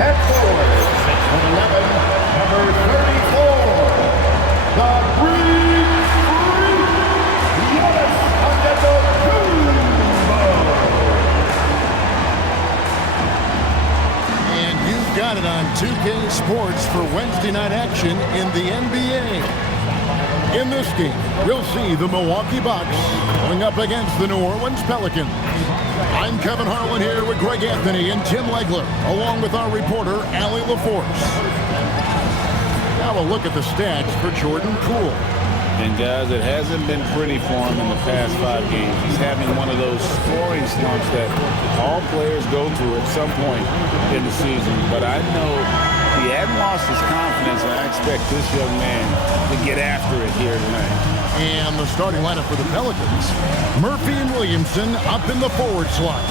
At forward, 6'11", number 34, the Greek Freak, Giannis Antetokounmpo. And you've got it on 2K Sports for Wednesday night action in the NBA. In this game, we'll see the Milwaukee Bucks going up against the New Orleans Pelicans. I'm Kevin Harlan here with Greg Anthony and Tim Legler, along with our reporter, Allie LaForce. Now a look at the stats for Jordan Poole. And guys, it hasn't been pretty for him in the past 5 games. He's having one of those scoring slumps that all players go through at some point in the season. But I know he hadn't lost his confidence, and I expect this young man to get after it here tonight. And the starting lineup for the Pelicans, Murphy and Williamson up in the forward slots.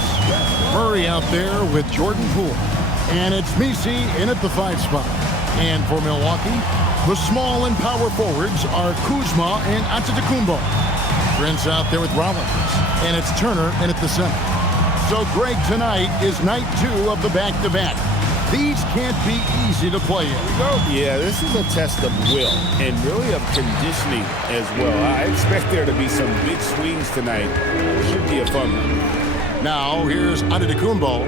Murray out there with Jordan Poole. And it's Messi in at the 5 spot. And for Milwaukee, the small and power forwards are Kuzma and Antetokounmpo. Trent's out there with Rollins. And it's Turner in at the center. So Greg, tonight is night 2 of the back-to-back. These can't be easy to play in. Yeah, this is a test of will and really of conditioning as well. I expect there to be some big swings tonight. It should be a fun one. Now, here's Antetokounmpo.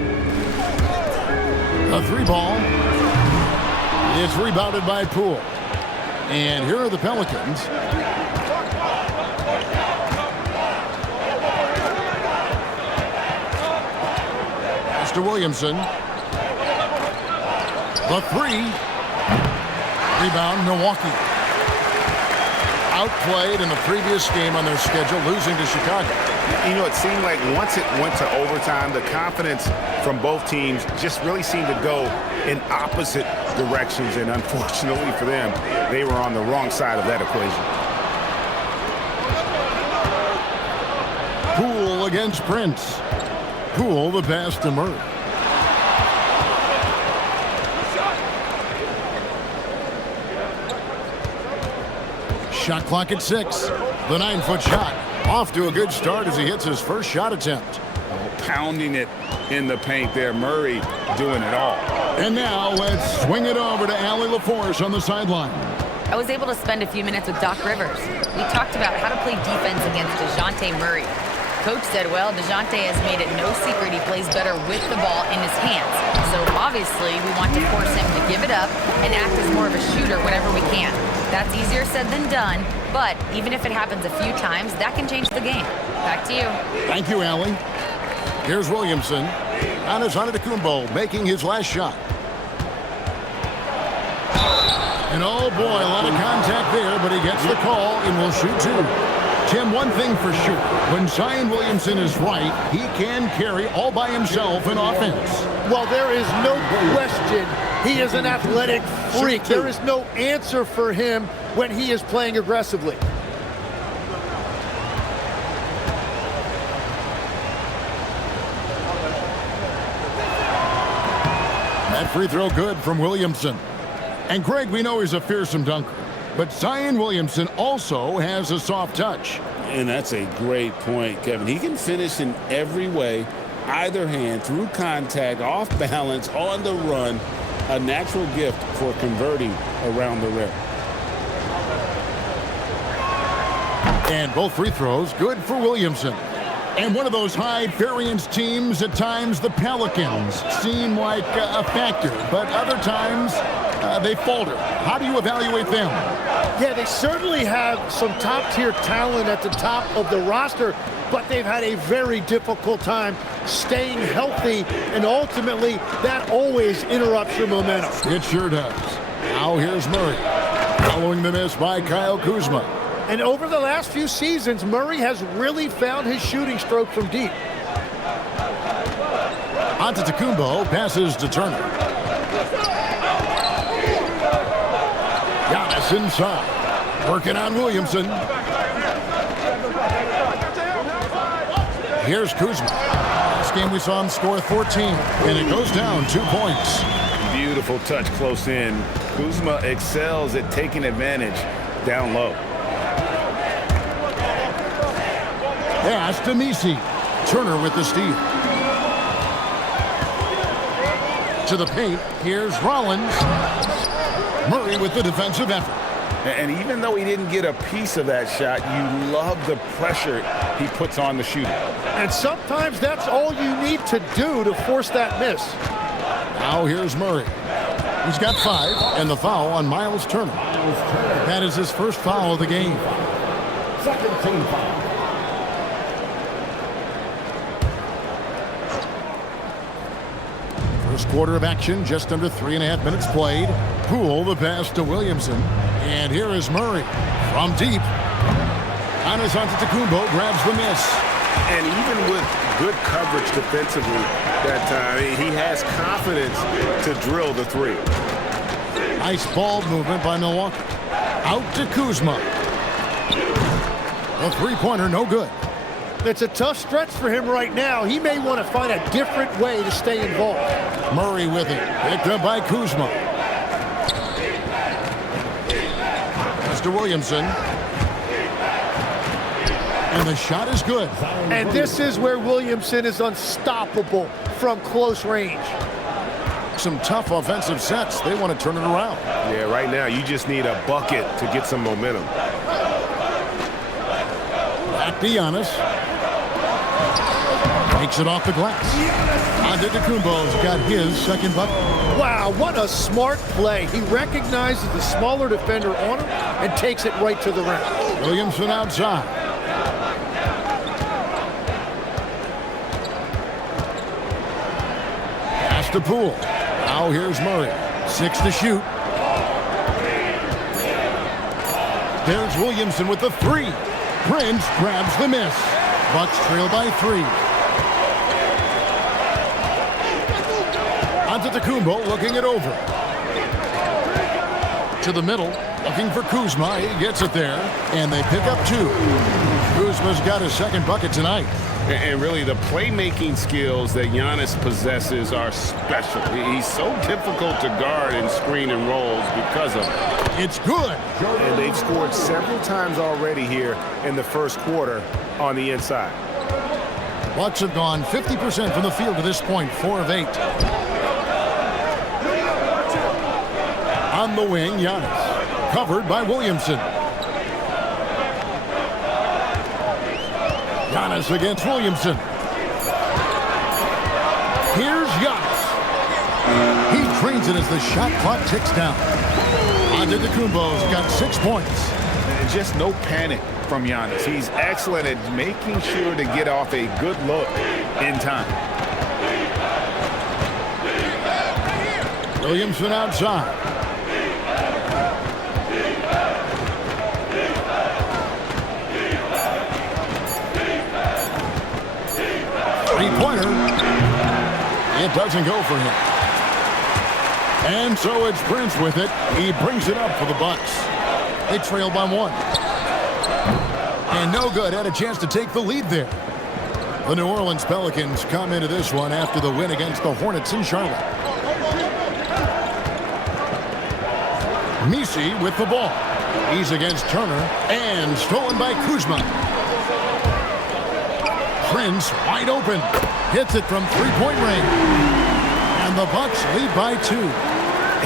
A 3-ball. It's rebounded by Poole. And here are the Pelicans. Mr. Williamson. The 3. Rebound, Milwaukee. Outplayed in the previous game on their schedule, losing to Chicago. You know, it seemed like once it went to overtime, the confidence from both teams just really seemed to go in opposite directions. And unfortunately for them, they were on the wrong side of that equation. Poole against Prince. Poole the pass to Murray. Shot clock at 6. The 9-foot shot. Off to a good start as he hits his first shot attempt. Pounding it in the paint there. Murray doing it all. And now let's swing it over to Allie LaForce on the sideline. I was able to spend a few minutes with Doc Rivers. We talked about how to play defense against DeJounte Murray. Coach said, well, DeJounte has made it no secret he plays better with the ball in his hands. So obviously we want to force him to give it up and act as more of a shooter whenever we can. That's easier said than done, but even if it happens a few times, that can change the game. Back to you. Thank you, Allie. Here's Williamson. On his Antetokounmpo making his last shot. And oh boy, a lot of contact there, but he gets the call and will shoot 2. Tim, one thing for sure, when Zion Williamson is right, he can carry all by himself in offense. Well, there is no question he is an athletic freak. There is no answer for him when he is playing aggressively. That free throw good from Williamson. And Greg, we know he's a fearsome dunker, but Zion Williamson also has a soft touch. And that's a great point, Kevin. He can finish in every way, either hand, through contact, off balance, on the run. A natural gift for converting around the rim. And both free throws good for Williamson. And one of those high variance teams, at times the Pelicans seem like a factor, but other times they falter. How do you evaluate them? Yeah, they certainly have some top-tier talent at the top of the roster, but they've had a very difficult time staying healthy, and ultimately that always interrupts your momentum. It sure does. Now here's Murray, following the miss by Kyle Kuzma. And over the last few seasons, Murray has really found his shooting stroke from deep. Antetokounmpo passes to Turner. Giannis inside, working on Williamson. Here's Kuzma. Last game we saw him score 14, and it goes down 2 points. Beautiful touch close in. Kuzma excels at taking advantage down low. Pass to Messi. Turner with the steal. To the paint, here's Rollins. Murray with the defensive effort. And even though he didn't get a piece of that shot, you love the pressure he puts on the shooter. And sometimes that's all you need to do to force that miss. Now here's Murray. He's got 5, and the foul on Miles Turner. That is his first foul of the game. Second team foul. First quarter of action, just under 3.5 minutes played. Poole the pass to Williamson. And here is Murray from deep. Giannis Antetokounmpo grabs the miss. And even with good coverage defensively that time, he has confidence to drill the 3. Nice ball movement by Milwaukee. Out to Kuzma. A three-pointer, no good. It's a tough stretch for him right now. He may want to find a different way to stay involved. Murray with it. Picked up by Kuzma. Mr. Williamson. And the shot is good. And this is where Williamson is unstoppable from close range. Some tough offensive sets. They want to turn it around. Yeah, right now you just need a bucket to get some momentum. Back to Giannis. Takes it off the glass. Antetokounmpo's got his second bucket. Wow, what a smart play. He recognizes the smaller defender on him and takes it right to the rim. Williamson outside. Pass to Poole. Now here's Murray. 6 to shoot. There's Williamson with the 3. Prince grabs the miss. Bucks trail by 3. Antetokounmpo looking it over. To the middle, looking for Kuzma. He gets it there, and they pick up 2. Kuzma's got his second bucket tonight. And really, the playmaking skills that Giannis possesses are special. He's so difficult to guard in screen and rolls because of it. It's good. And they've scored several times already here in the first quarter on the inside. Bucks have gone 50% from the field to this point, 4 of 8. On the wing, Giannis. Covered by Williamson. Giannis against Williamson. Here's Giannis. He trains it as the shot clock ticks down. Antetokounmpo's got 6 points. And just no panic from Giannis. He's excellent at making sure to get off a good look in time. Williamson outside. Three-pointer. It doesn't go for him. And so it's Prince with it. He brings it up for the Bucks. They trail by 1. And no good. Had a chance to take the lead there. The New Orleans Pelicans come into this one after the win against the Hornets in Charlotte. Misi with the ball. He's against Turner. And stolen by Kuzma. Prince wide open. Hits it from three-point range. And the Bucks lead by 2.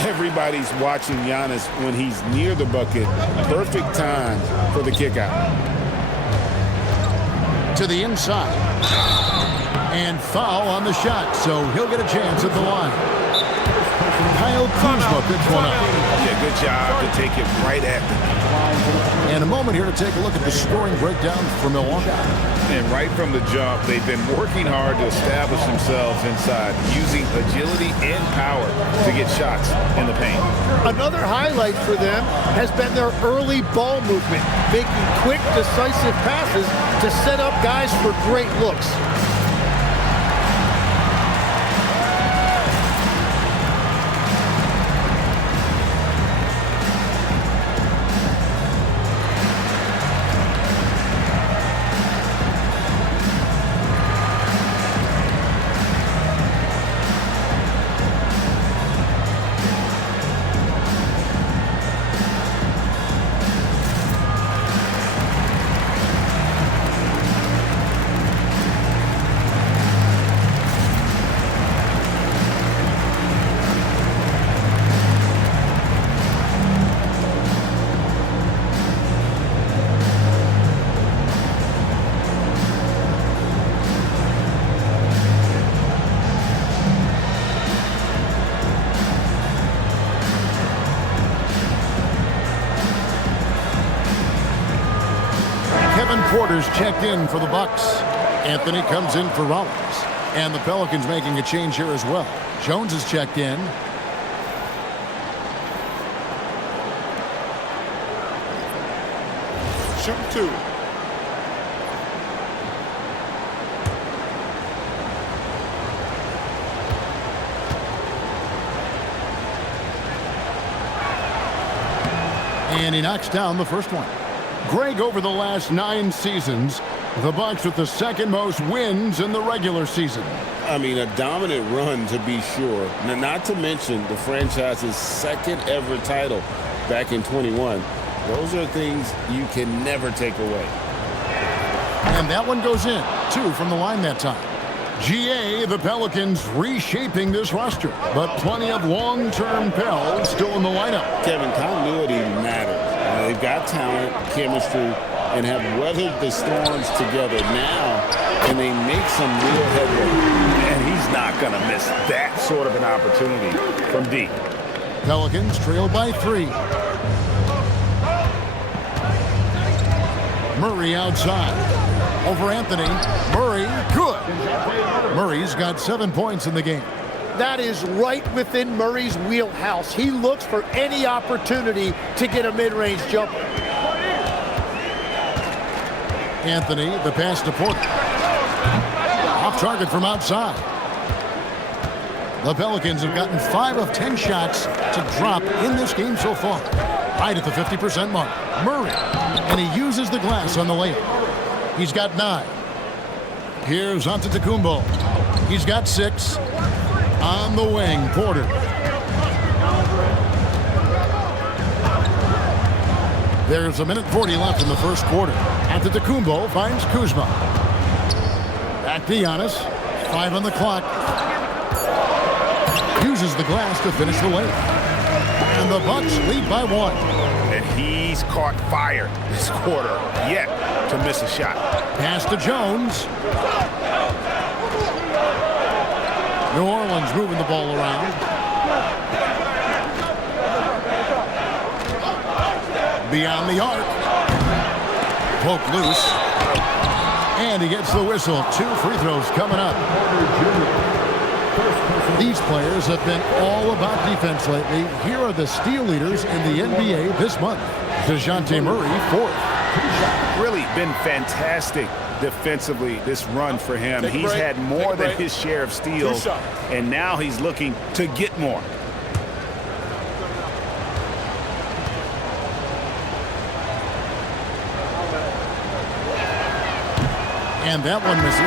Everybody's watching Giannis when he's near the bucket. Perfect time for the kick out. To the inside. And foul on the shot, so he'll get a chance at the line. Kyle Kuzma picks one up. Yeah, good job to take it right at them. And a moment here to take a look at the scoring breakdown for Milwaukee. And right from the jump, they've been working hard to establish themselves inside, using agility and power to get shots in the paint. Another highlight for them has been their early ball movement, making quick, decisive passes to set up guys for great looks. Porter's checked in for the Bucks. Anthony comes in for Rollins. And the Pelicans making a change here as well. Jones is checked in. Shoot 2. And he knocks down the first one. Greg, over the last 9 seasons, the Bucks with the second most wins in the regular season. I mean, a dominant run to be sure. Now, not to mention the franchise's second ever title back in 21. Those are things you can never take away. And that one goes in. 2 from the line that time. GA, the Pelicans reshaping this roster, but plenty of long-term Pels still in the lineup. Kevin, continuity matters. They've got talent, chemistry, and have weathered the storms together. Now, can they make some real headway? And he's not going to miss that sort of an opportunity from deep. Pelicans trail by 3. Murray outside. Over Anthony. Murray, good. Murray's got 7 points in the game. That is right within Murray's wheelhouse. He looks for any opportunity to get a mid-range jumper. Anthony, the pass to Porter. Off target from outside. The Pelicans have gotten 5 of 10 shots to drop in this game so far. Right at the 50% mark. Murray, and he uses the glass on the layup. He's got 9. Here's Antetokounmpo. He's got 6. On the wing, Porter. There's 1:40 left in the first quarter. Antetokounmpo finds Kuzma. Back to Giannis. 5 on the clock. Uses the glass to finish the layup. And the Bucks lead by 1. And he's caught fire this quarter, yet to miss a shot. Pass to Jones. New Orleans moving the ball around. Beyond the arc. Poke loose. And he gets the whistle. 2 free throws coming up. These players have been all about defense lately. Here are the steal leaders in the NBA this month. DeJounte Murray, 4th. Really been fantastic defensively this run for him. He's had more than his share of steals, and now he's looking to get more. And that one misses.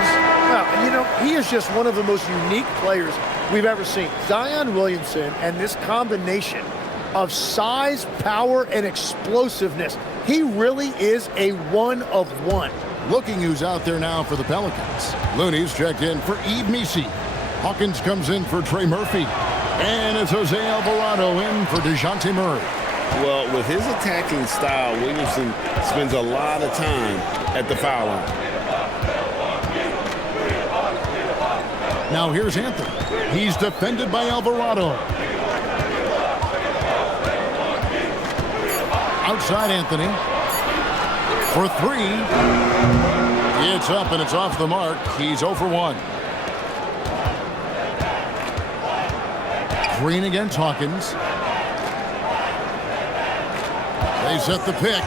Well, you know, he is just one of the most unique players we've ever seen. Zion Williamson and this combination of size, power, and explosiveness. He really is a one of one. Looking who's out there now for the Pelicans. Looney's checked in for Yves Missi. Hawkins comes in for Trey Murphy. And it's Jose Alvarado in for DeJounte Murray. Well, with his attacking style, Williamson spends a lot of time at the foul line. Now here's Anthony. He's defended by Alvarado. Outside Anthony. For 3. It's up and it's off the mark. He's 0 for 1. Green against Hawkins. They set the pick.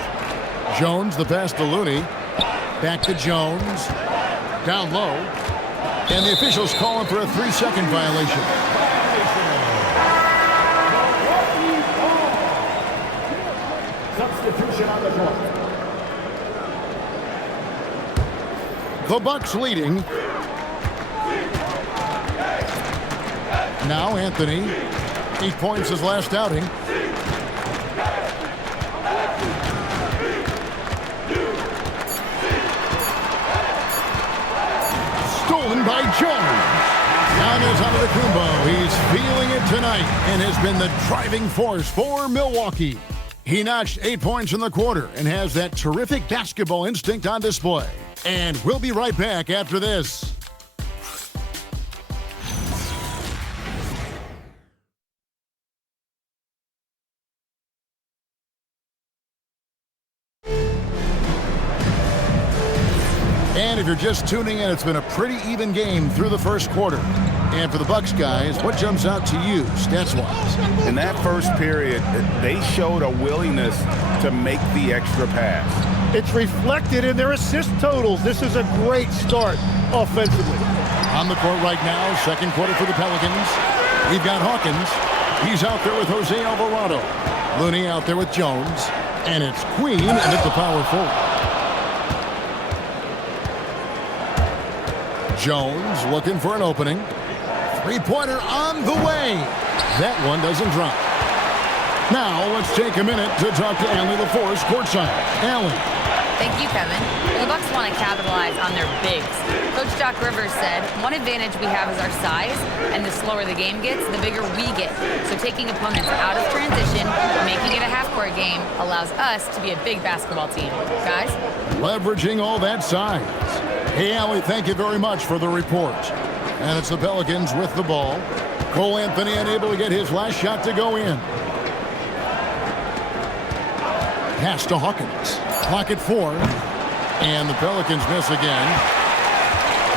Jones, the pass to Looney. Back to Jones. Down low. And the officials calling for a 3-second violation. Substitution on the court. The Bucks leading. Now Anthony. 8 points his last outing. Stolen by Jones. Giannis Antetokounmpo. He's feeling it tonight and has been the driving force for Milwaukee. He notched 8 points in the quarter and has that terrific basketball instinct on display. And we'll be right back after this. you're just tuning in, it's been a pretty even game through the first quarter. And for the Bucks guys, what jumps out to you, stats-wise? In that first period, they showed a willingness to make the extra pass. It's reflected in their assist totals. This is a great start offensively. On the court right now, second quarter for the Pelicans. We've got Hawkins. He's out there with Jose Alvarado. Looney out there with Jones. And it's Queen and at the power forward. Jones looking for an opening. Three-pointer on the way. That one doesn't drop. Now let's take a minute to talk to Allie LaForce courtside. Allie. Thank you, Kevin. Well, the Bucks want to capitalize on their bigs. Coach Doc Rivers said, one advantage we have is our size, and the slower the game gets, the bigger we get. So taking opponents out of transition, making it a half-court game, allows us to be a big basketball team. Guys? Leveraging all that size. Hey, Allie, thank you very much for the report. And it's the Pelicans with the ball. Cole Anthony unable to get his last shot to go in. Pass to Hawkins. Clock at 4. And the Pelicans miss again.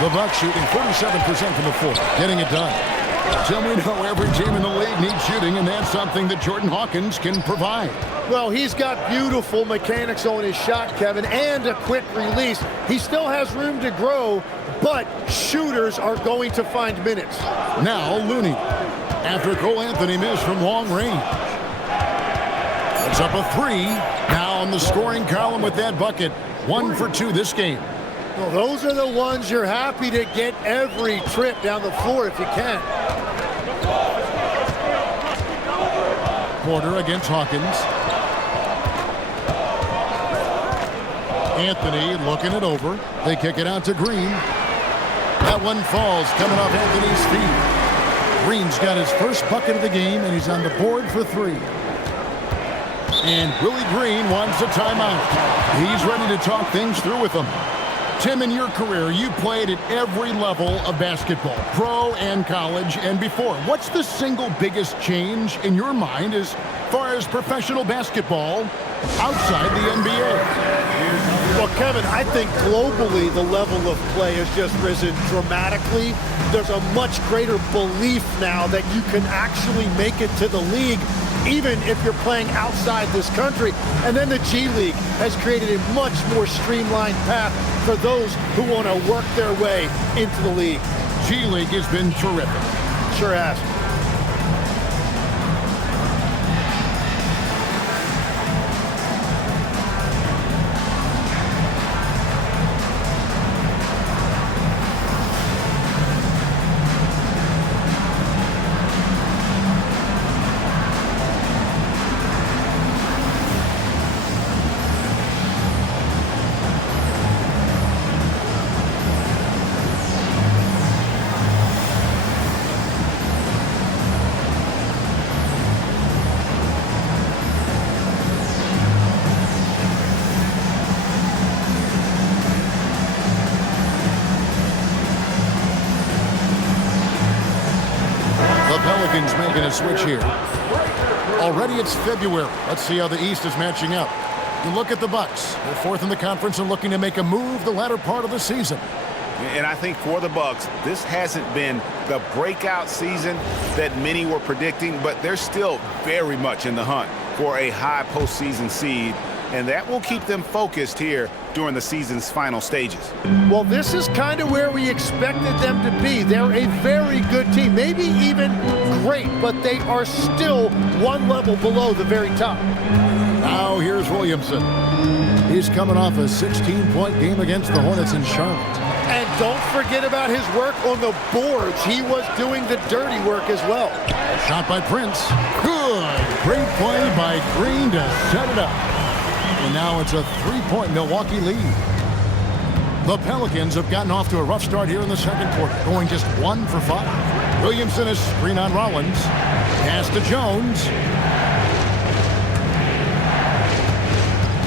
The Bucks shooting 47% from the floor. Getting it done. So we know every team in the league needs shooting, and that's something that Jordan Hawkins can provide. Well, he's got beautiful mechanics on his shot, Kevin, and a quick release. He still has room to grow, but shooters are going to find minutes. Now Looney. After Cole Anthony missed from long range. It's up a 3. Now on the scoring column with that bucket. 1 for 2 this game. Well, those are the ones you're happy to get every trip down the floor if you can. Porter against Hawkins. Anthony looking it over. They kick it out to Green. That one falls coming off Anthony's feet. Green's got his first bucket of the game, and he's on the board for 3. And Willie Green wants a timeout. He's ready to talk things through with them. Tim, in your career, you played at every level of basketball, pro and college and before. What's the single biggest change in your mind as far as professional basketball outside the NBA? Well, Kevin, I think globally the level of play has just risen dramatically. There's a much greater belief now that you can actually make it to the league, even if you're playing outside this country. And then the G League has created a much more streamlined path for those who want to work their way into the league. G League has been terrific. Sure has. Pelicans making a switch here. Already it's February. Let's see how the East is matching up. You look at the Bucks. They're 4th in the conference and looking to make a move the latter part of the season. And I think for the Bucks, this hasn't been the breakout season that many were predicting, but they're still very much in the hunt for a high postseason seed, and that will keep them focused here during the season's final stages. Well, this is kind of where we expected them to be. They're a very good team, maybe even great, but they are still one level below the very top. Now here's Williamson. He's coming off a 16-point game against the Hornets in Charlotte. And don't forget about his work on the boards. He was doing the dirty work as well. Shot by Prince. Good. Great play by Green to set it up. And now it's a 3-point Milwaukee lead. The Pelicans have gotten off to a rough start here in the second quarter, going just 1 for 5. Williamson is screen on Rollins. Pass to Jones.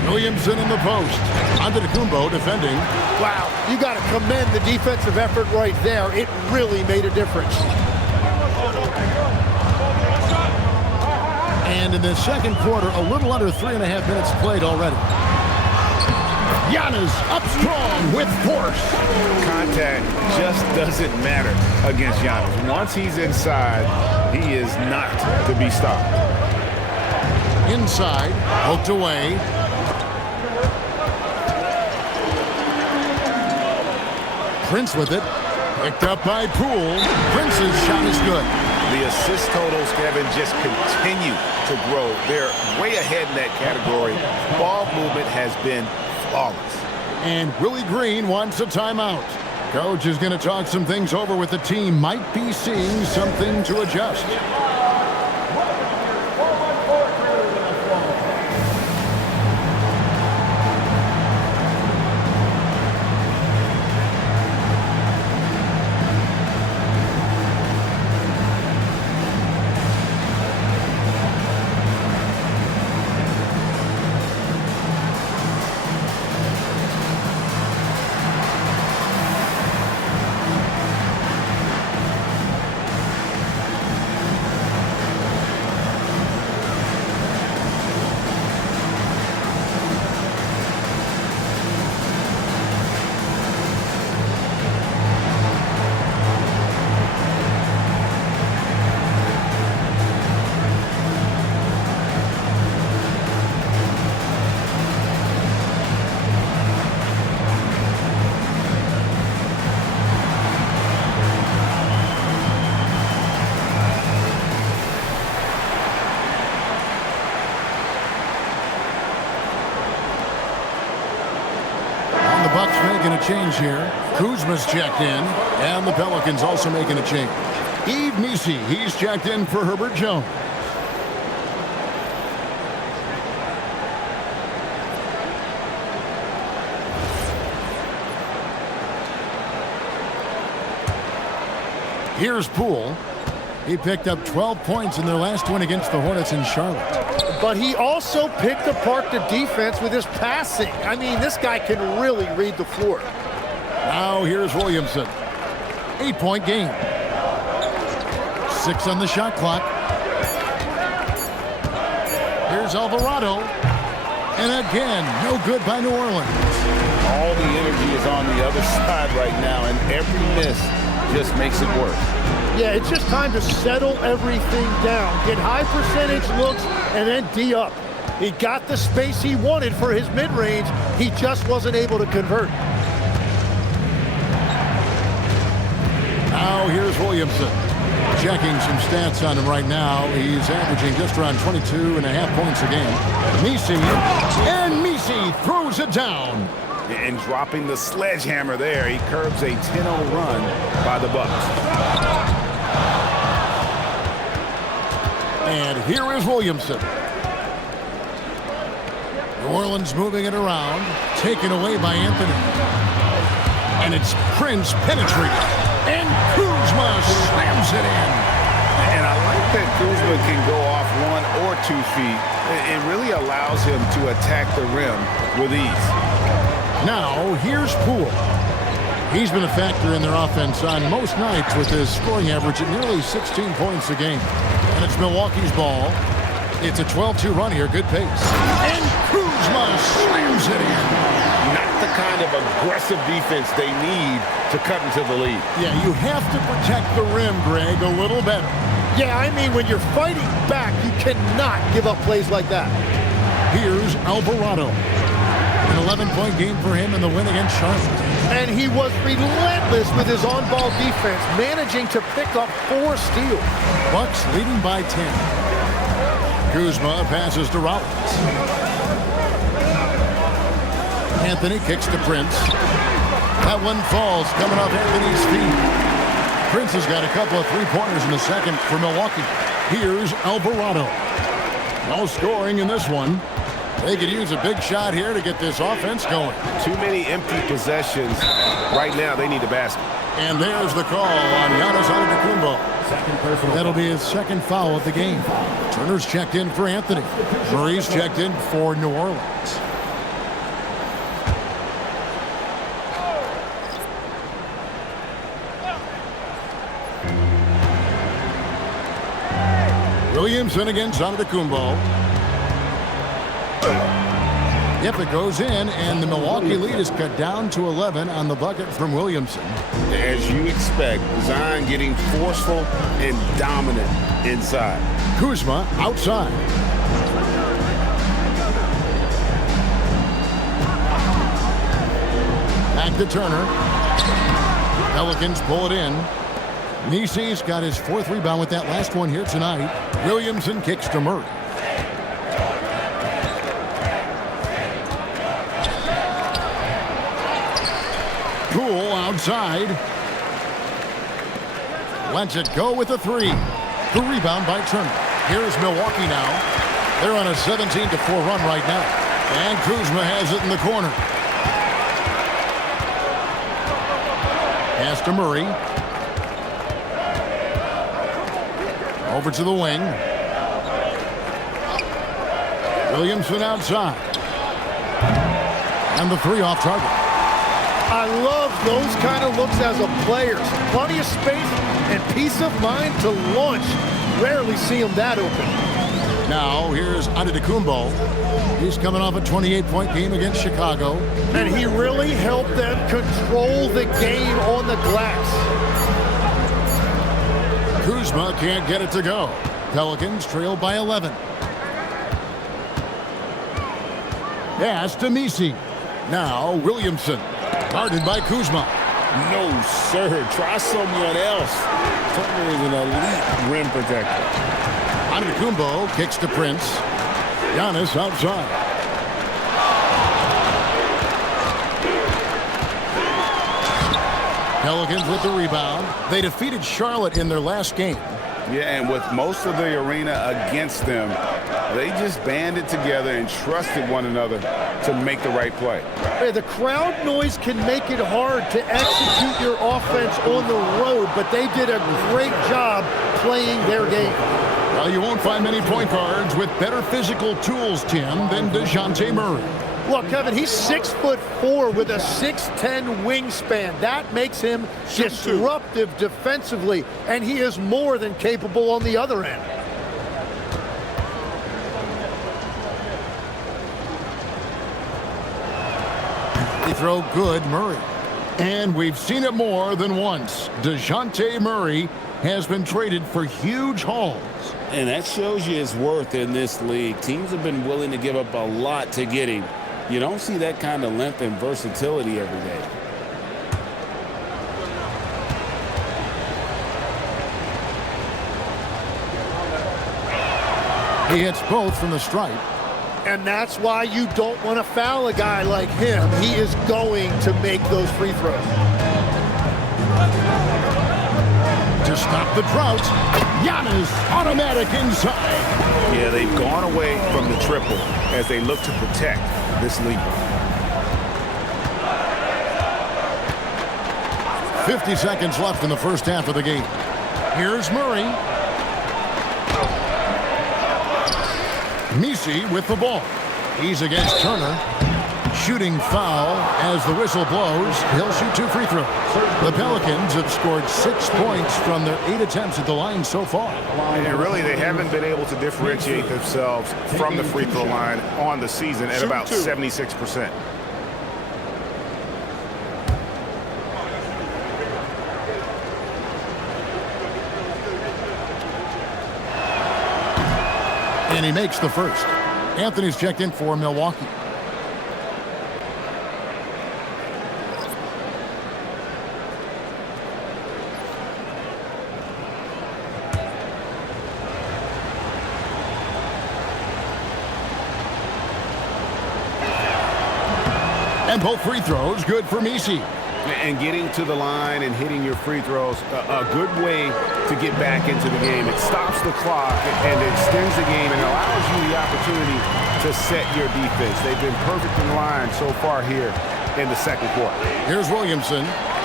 Williamson in the post. Antetokounmpo defending. Wow, you got to commend the defensive effort right there. It really made a difference. And in the second quarter, a little under 3.5 minutes played already. Giannis up strong with force. Contact just doesn't matter against Giannis. Once he's inside, he is not to be stopped. Inside, poked away. Prince with it. Picked up by Poole. Prince's shot is good. The assist totals, Kevin, just continue to grow. They're way ahead in that category. Ball movement has been flawless. And Willie Green wants a timeout. Coach is going to talk some things over with the team. Might be seeing something to adjust. Making a change here. Kuzma's checked in, and the Pelicans also making a change. Yves Missi, he's checked in for Herbert Jones. Here's Poole. He picked up 12 points in their last win against the Hornets in Charlotte. But he also picked apart the defense with his passing. I mean, this guy can really read the floor. Now here's Williamson. 8-point game. 6 on the shot clock. Here's Alvarado. And again, no good by New Orleans. All the energy is on the other side right now, and every miss just makes it worse. Yeah, it's just time to settle everything down. Get high percentage looks and then D up. He got the space he wanted for his mid-range. He just wasn't able to convert. Now here's Williamson. Checking some stats on him right now. He's averaging just around 22.5 points a game. Missi, and Missi throws it down. And dropping the sledgehammer there, he curbs a 10-0 run by the Bucks. And here is Williamson. New Orleans moving it around, taken away by Anthony. And it's Prince penetrating. And Kuzma slams it in. And I like that Kuzma can go off 1 or 2 feet. It really allows him to attack the rim with ease. Now, here's Poole. He's been a factor in their offense on most nights with his scoring average at nearly 16 points a game. And it's Milwaukee's ball. It's a 12-2 run here. Good pace. And Kuzma slams it in. Not the kind of aggressive defense they need to cut into the lead. Yeah, you have to protect the rim, Greg, a little better. Yeah, I mean, when you're fighting back, you cannot give up plays like that. Here's Alvarado. An 11-point game for him in the win against Charlotte. And he was relentless with his on-ball defense, managing to pick up 4 steals. Bucks leading by 10. Kuzma passes to Rollins. Anthony kicks to Prince. That one falls, coming off Anthony's feet. Prince has got a couple of three-pointers in the second for Milwaukee. Here's Alvarado. No scoring in this one. They could use a big shot here to get this offense going. Too many empty possessions. Right now, they need a basket. And there's the call on Giannis Antetokounmpo. That'll be his second foul of the game. Turner's checked in for Anthony. Murray's checked in for New Orleans. Williamson against Antetokounmpo. If it goes in, and the Milwaukee lead is cut down to 11 on the bucket from Williamson. As you expect, Zion getting forceful and dominant inside. Kuzma outside. Back to Turner. Pelicans pull it in. Nisey's got his 4th rebound with that last one here tonight. Williamson kicks to Murray. Poole outside. Lets it go with a 3. The rebound by Turner. Here's Milwaukee now. They're on a 17-4 run right now. And Kuzma has it in the corner. Pass to Murray. Over to the wing. Williamson outside. And the 3 off target. I love those kind of looks as a player. Plenty of space and peace of mind to launch. Rarely see him that open. Now here's Antetokounmpo. He's coming off a 28-point game against Chicago. And he really helped them control the game on the glass. Kuzma can't get it to go. Pelicans trail by 11. Pass to Missi. Now Williamson. Guarded by Kuzma. No, sir. Try someone else. Turner is an elite rim protector. Antetokounmpo kicks to Prince. Giannis outside. Pelicans with the rebound. They defeated Charlotte in their last game. Yeah, and with most of the arena against them, they just banded together and trusted one another to make the right play. Hey, the crowd noise can make it hard to execute your offense on the road, but they did a great job playing their game. Well, you won't find many point guards with better physical tools, Tim, than DeJounte Murray. Well, Kevin, he's 6'4" with a 6'10" wingspan. That makes him disruptive defensively, and he is more than capable on the other end. They throw good, Murray. And we've seen it more than once. DeJounte Murray has been traded for huge hauls. And that shows you his worth in this league. Teams have been willing to give up a lot to get him. You don't see that kind of length and versatility every day. He hits both from the stripe. And that's why you don't want to foul a guy like him. He is going to make those free throws. To stop the drought, Giannis automatic inside. Yeah, they've gone away from the triple as they look to protect this lead. 50 seconds left in the first half of the game. Here's Murray. Missi with the ball. He's against Turner. Shooting foul as the whistle blows. He'll shoot 2 free throws. The Pelicans have scored 6 points from their 8 attempts at the line so far. And really, they haven't been able to differentiate themselves from the free throw line on the season at about 76%. And he makes the first. Anthony's checked in for Milwaukee. And both free throws good for Missi. And getting to the line and hitting your free throws, a good way to get back into the game. It stops the clock and extends the game and allows you the opportunity to set your defense. They've been perfect in line so far here in the second quarter. Here's Williamson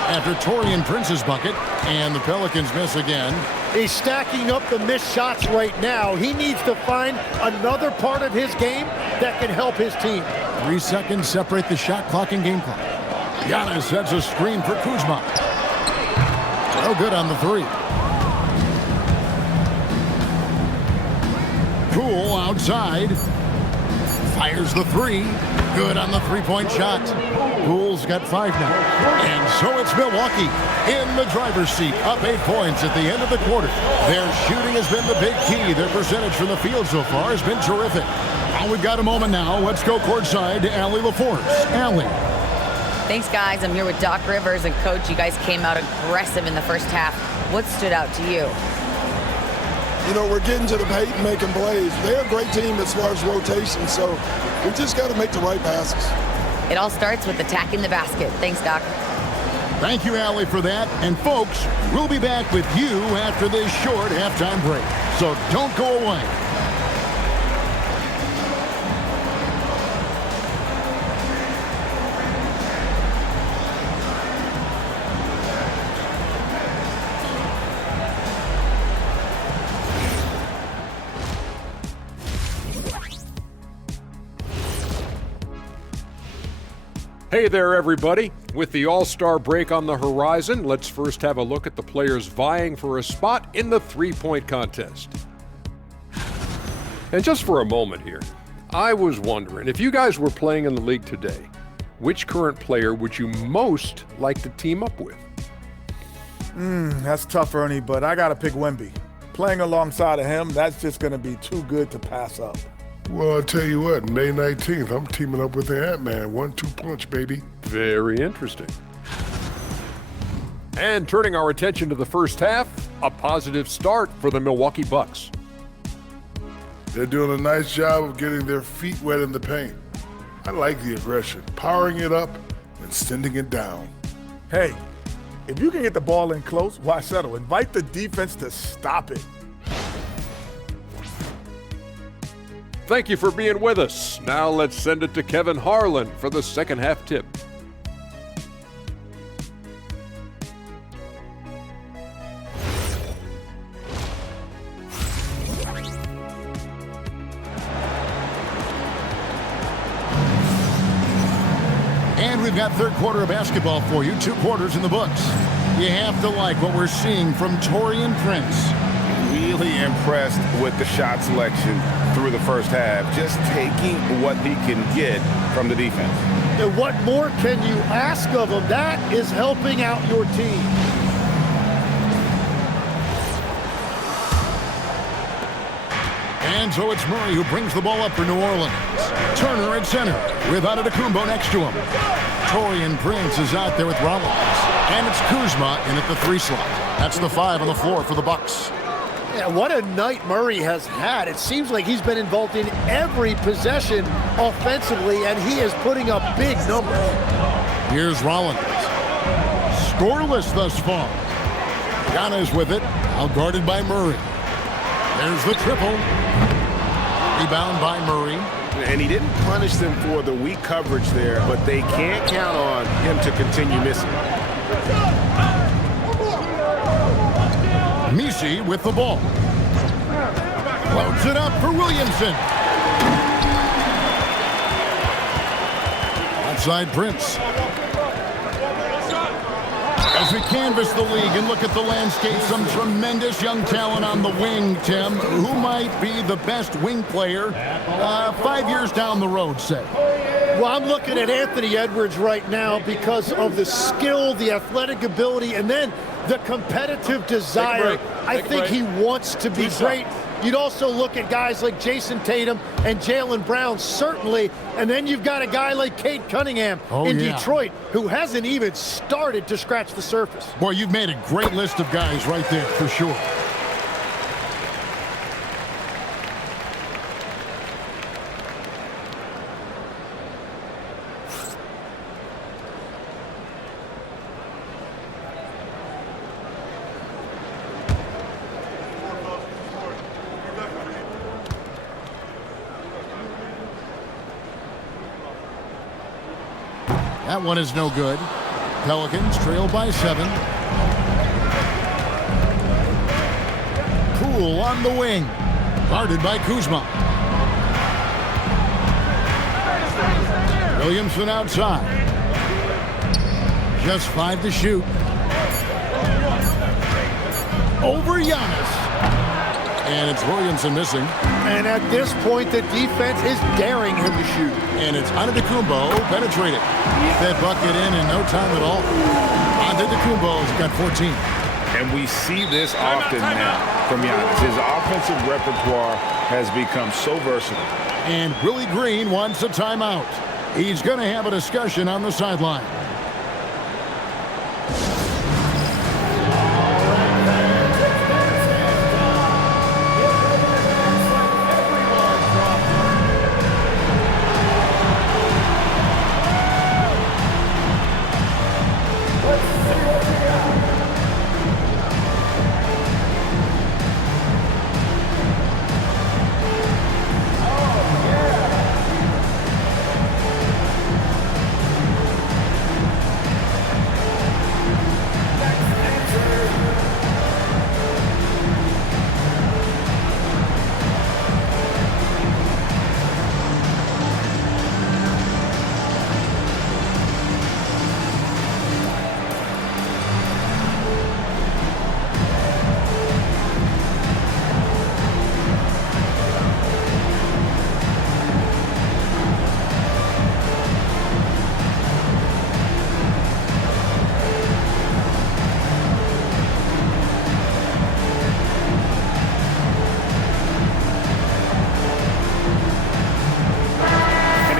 after Taurean Prince's bucket, and the Pelicans miss again. He's stacking up the missed shots right now. He needs to find another part of his game that can help his team. 3 seconds separate the shot clock and game clock. Giannis sets a screen for Kuzma. No good on the 3. Poole outside. Fires the three. Good on the three-point shot. Poole's got 5 now. And so it's Milwaukee in the driver's seat, up 8 points at the end of the quarter. Their shooting has been the big key. Their percentage from the field so far has been terrific. Well, we've got a moment now. Let's go courtside to Allie LaForce. Allie. Thanks, guys. I'm here with Doc Rivers. And, Coach, you guys came out aggressive in the first half. What stood out to you? You know, we're getting to the paint and making plays. They're a great team as far as rotation, so we just got to make the right passes. It all starts with attacking the basket. Thanks, Doc. Thank you, Allie, for that. And, folks, we'll be back with you after this short halftime break. So don't go away. Hey there, everybody. With the All-Star break on the horizon, let's first have a look at the players vying for a spot in the three-point contest. And just for a moment here, I was wondering, if you guys were playing in the league today, which current player would you most like to team up with? That's tough, Ernie, but I got to pick Wemby. Playing alongside of him, that's just going to be too good to pass up. Well, I'll tell you what, May 19th, I'm teaming up with the Ant-Man. 1-2 punch, baby. Very interesting. And turning our attention to the first half, a positive start for the Milwaukee Bucks. They're doing a nice job of getting their feet wet in the paint. I like the aggression, powering it up and sending it down. Hey, if you can get the ball in close, why settle? Invite the defense to stop it. Thank you for being with us. Now let's send it to Kevin Harlan for the second half tip. And we've got third quarter of basketball for you. 2 quarters in the books. You have to like what we're seeing from Taurean Prince. Really impressed with the shot selection through the first half, just taking what he can get from the defense. And what more can you ask of him? That is helping out your team. And so it's Murray who brings the ball up for New Orleans. Turner at center with Antetokounmpo next to him. Taurean Prince is out there with Rollins. And it's Kuzma in at the 3 slot. That's the 5 on the floor for the Bucks. Yeah, what a night Murray has had. It seems like he's been involved in every possession offensively, and he is putting up big numbers. Here's Rollins. Scoreless thus far. Giannis with it, out guarded by Murray. There's the triple. Rebound by Murray. And he didn't punish them for the weak coverage there, but they can't count on him to continue missing. Messi with the ball. Loads it up for Williamson. Outside Prince. As we canvass the league and look at the landscape, some tremendous young talent on the wing, Tim. Who might be the best wing player 5 years down the road, say? Well, I'm looking at Anthony Edwards right now because of the skill, the athletic ability, and then the competitive desire. I think he wants to be great. You'd also look at guys like Jayson Tatum and Jaylen Brown, certainly. And then you've got a guy like Cade Cunningham in Detroit, who hasn't even started to scratch the surface. Boy, you've made a great list of guys right there, for sure. That one is no good. Pelicans trail by 7. Poole on the wing. Guarded by Kuzma. Williamson outside. Just 5 to shoot. Over Giannis. And it's Williamson missing. And at this point, the defense is daring him to shoot. And it's Antetokounmpo penetrating. Get that bucket in no time at all. Antetokounmpo's got 14. And we see this often now from Giannis. His offensive repertoire has become so versatile. And Willie Green wants a timeout. He's going to have a discussion on the sideline.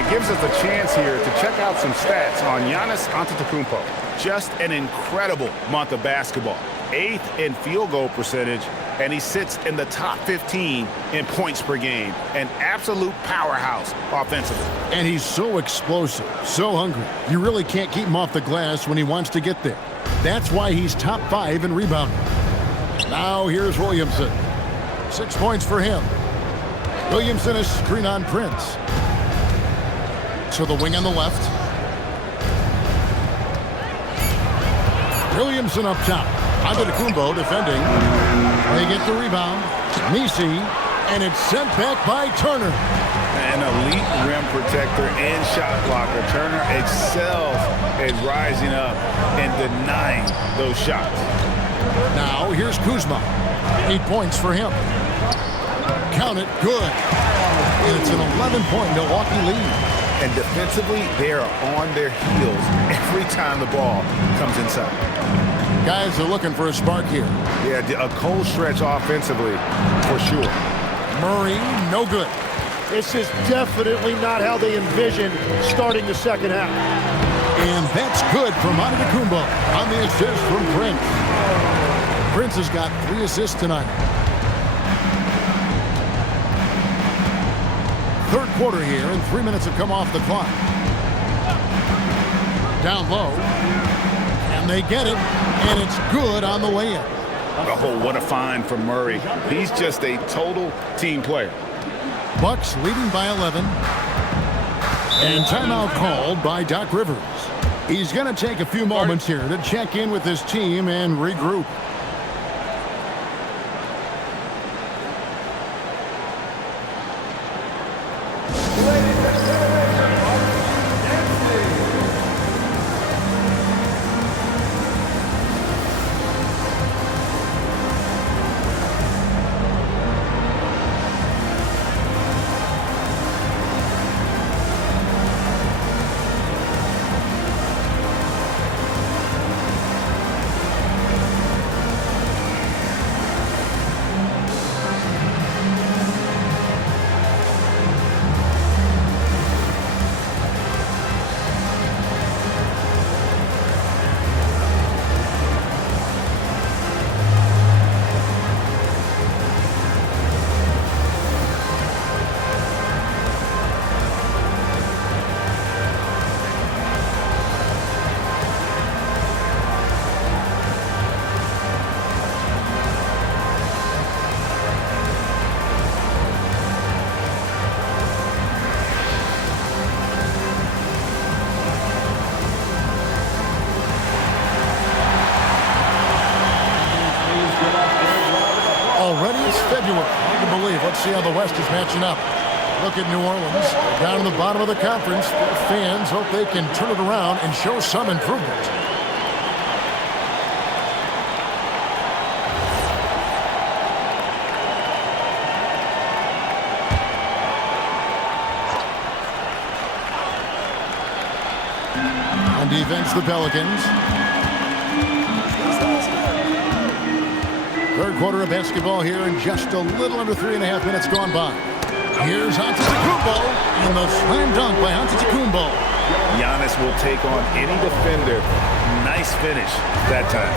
Gives us a chance here to check out some stats on Giannis Antetokounmpo. Just an incredible month of basketball. 8th in field goal percentage, and he sits in the top 15 in points per game. An absolute powerhouse offensively. And he's so explosive, so hungry. You really can't keep him off the glass when he wants to get there. That's why he's top 5 in rebounding. Now here's Williamson. 6 points for him. Williamson is screen on Prince. To the wing on the left. Williamson up top. Antetokounmpo defending. They get the rebound. Nisi, and it's sent back by Turner. An elite rim protector and shot blocker. Turner excels at rising up and denying those shots. Now here's Kuzma. 8 points for him. Count it, good. And it's an 11-point Milwaukee lead. And defensively, they are on their heels every time the ball comes inside. Guys are looking for a spark here. Yeah, a cold stretch offensively, for sure. Murray, no good. This is definitely not how they envisioned starting the second half. And that's good from Antetokounmpo on the assist from Prince. Prince has got 3 assists tonight. Third quarter here, and 3 minutes have come off the clock. Down low, and they get it, and it's good on the way in. Oh, what a find from Murray. He's just a total team player. Bucks leading by 11. And timeout called by Doc Rivers. He's going to take a few moments here to check in with his team and regroup. Let's see how the West is matching up. Look at New Orleans. Down in the bottom of the conference. Their fans hope they can turn it around and show some improvement. defense, the Pelicans. Third quarter of basketball here, and just a little under 3.5 minutes gone by. Here's Antetokounmpo, and the slam dunk by Antetokounmpo. Giannis will take on any defender. Nice finish that time.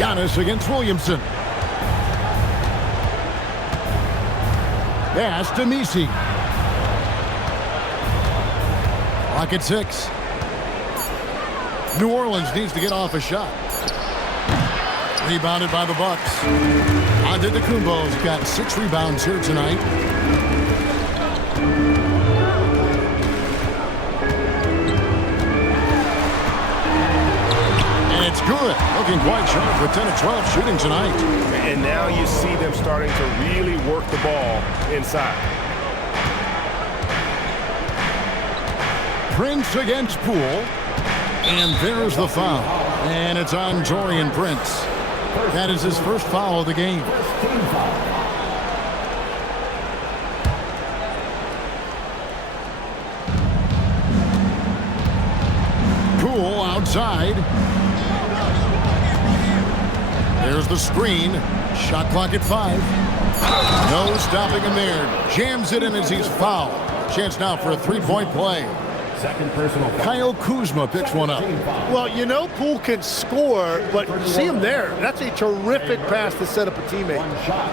Giannis against Williamson. Pass to Messi. Clock at 6. New Orleans needs to get off a shot. Rebounded by the Bucks. Antetokounmpo's got 6 rebounds here tonight. And it's good. Looking quite sharp with 10 of 12 shooting tonight. And now you see them starting to really work the ball inside. Prince against Poole. And there's the foul. And it's on Taurean Prince. That is his first foul of the game. Poole outside. There's the screen. Shot clock at 5. No stopping him there. Jams it in as he's fouled. Chance now for a 3-point play. Second personal foul. Kyle Kuzma picks one up. Well, you know Poole can score, but see him there. That's a terrific pass to set up a teammate. One shot.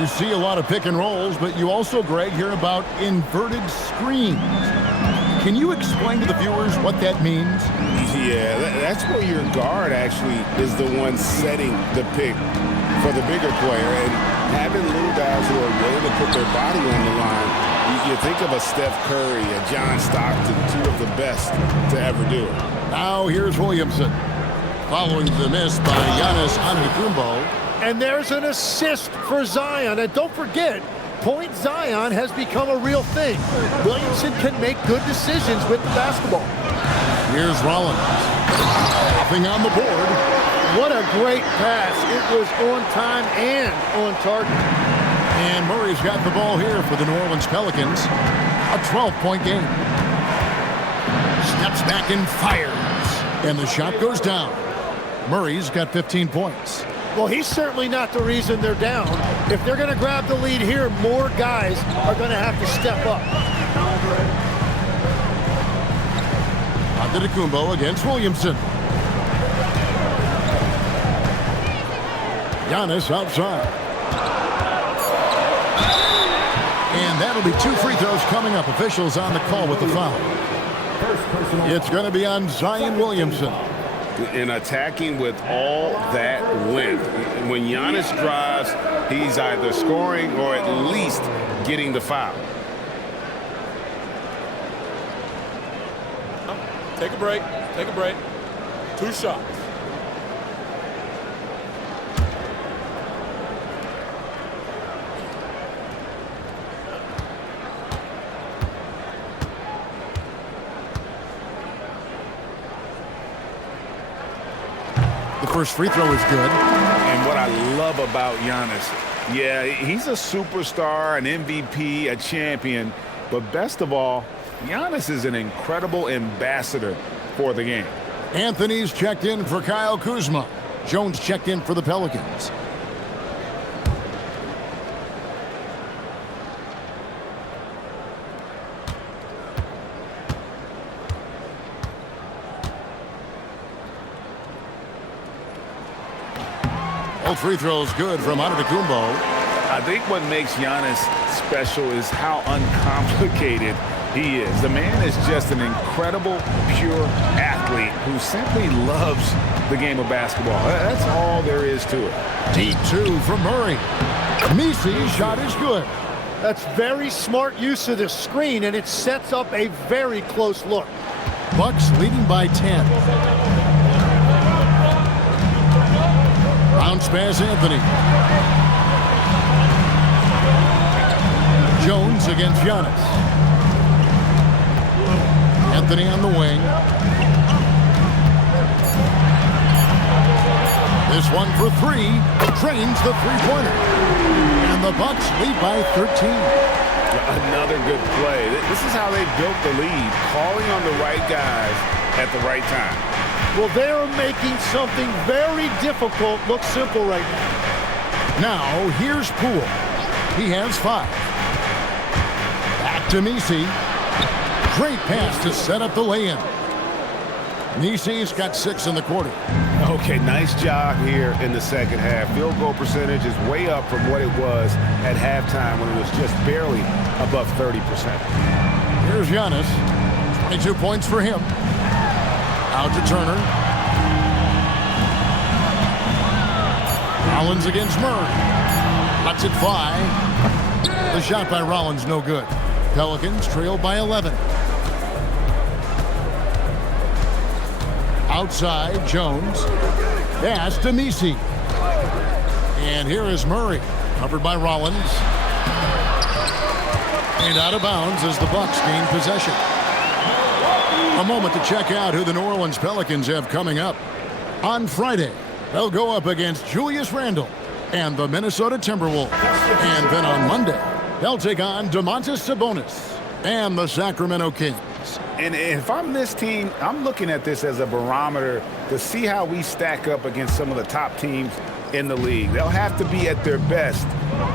You see a lot of pick and rolls, but you also, Greg, hear about inverted screens. Can you explain to the viewers what that means? Yeah, that's where your guard actually is the one setting the pick for the bigger player. And having little guys who are willing to put their body on the line, you think of a Steph Curry, a John Stockton, 2 of the best to ever do it. Now here's Williamson. Following the miss by Giannis Antetokounmpo. And there's an assist for Zion. And don't forget, Point Zion has become a real thing. Williamson can make good decisions with the basketball. Here's Rollins. Nothing on the board. What a great pass. It was on time and on target. And Murray's got the ball here for the New Orleans Pelicans. A 12-point game. Steps back and fires. And the shot goes down. Murray's got 15 points. Well, he's certainly not the reason they're down. If they're going to grab the lead here, more guys are going to have to step up. Antetokounmpo against Williamson. Giannis outside. And that'll be 2 free throws coming up. Officials on the call with the foul. It's going to be on Zion Williamson. And attacking with all that length. When Giannis drives, he's either scoring or at least getting the foul. Take a break. Take a break. 2 shots. The first free throw is good. And what I love about Giannis, yeah, he's a superstar, an MVP, a champion, but best of all, Giannis is an incredible ambassador for the game. Anthony's checked in for Kyle Kuzma. Jones checked in for the Pelicans. All free throws good from Antetokounmpo. I think what makes Giannis special is how uncomplicated he is. The man is just an incredible, pure athlete who simply loves the game of basketball. That's all there is to it. Deep 2 from Murray. Messi's shot is good. That's very smart use of the screen, and it sets up a very close look. Bucks leading by 10. Bounce pass Anthony. Jones against Giannis. And Anthony on the wing. This one for three. Drains the three-pointer. And the Bucks lead by 13. Another good play. This is how they built the lead, calling on the right guys at the right time. Well, they're making something very difficult look simple right now. Now, here's Poole. He has 5. Back to Missi. Great pass to set up the lay-in. Missi's got 6 in the quarter. Okay, nice job here in the second half. Field goal percentage is way up from what it was at halftime when it was just barely above 30%. Here's Giannis. 22 points for him. Out to Turner. Rollins against Murray. Lets it fly. The shot by Rollins no good. Pelicans trail by 11. Outside, Jones. Pass to Missi. And here is Murray. Covered by Rollins. And out of bounds as the Bucks gain possession. A moment to check out who the New Orleans Pelicans have coming up. On Friday, they'll go up against Julius Randle and the Minnesota Timberwolves. And then on Monday, they'll take on Domantas Sabonis and the Sacramento Kings. And if I'm this team, I'm looking at this as a barometer to see how we stack up against some of the top teams in the league. They'll have to be at their best,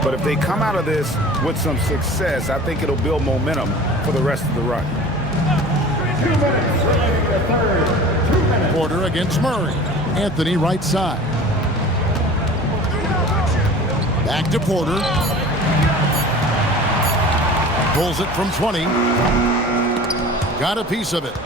but if they come out of this with some success, I think it'll build momentum for the rest of the run. 2 minutes remaining in the third. 2 minutes. Porter against Murray. Anthony right side. Back to Porter. Pulls it from 20. Got a piece of it.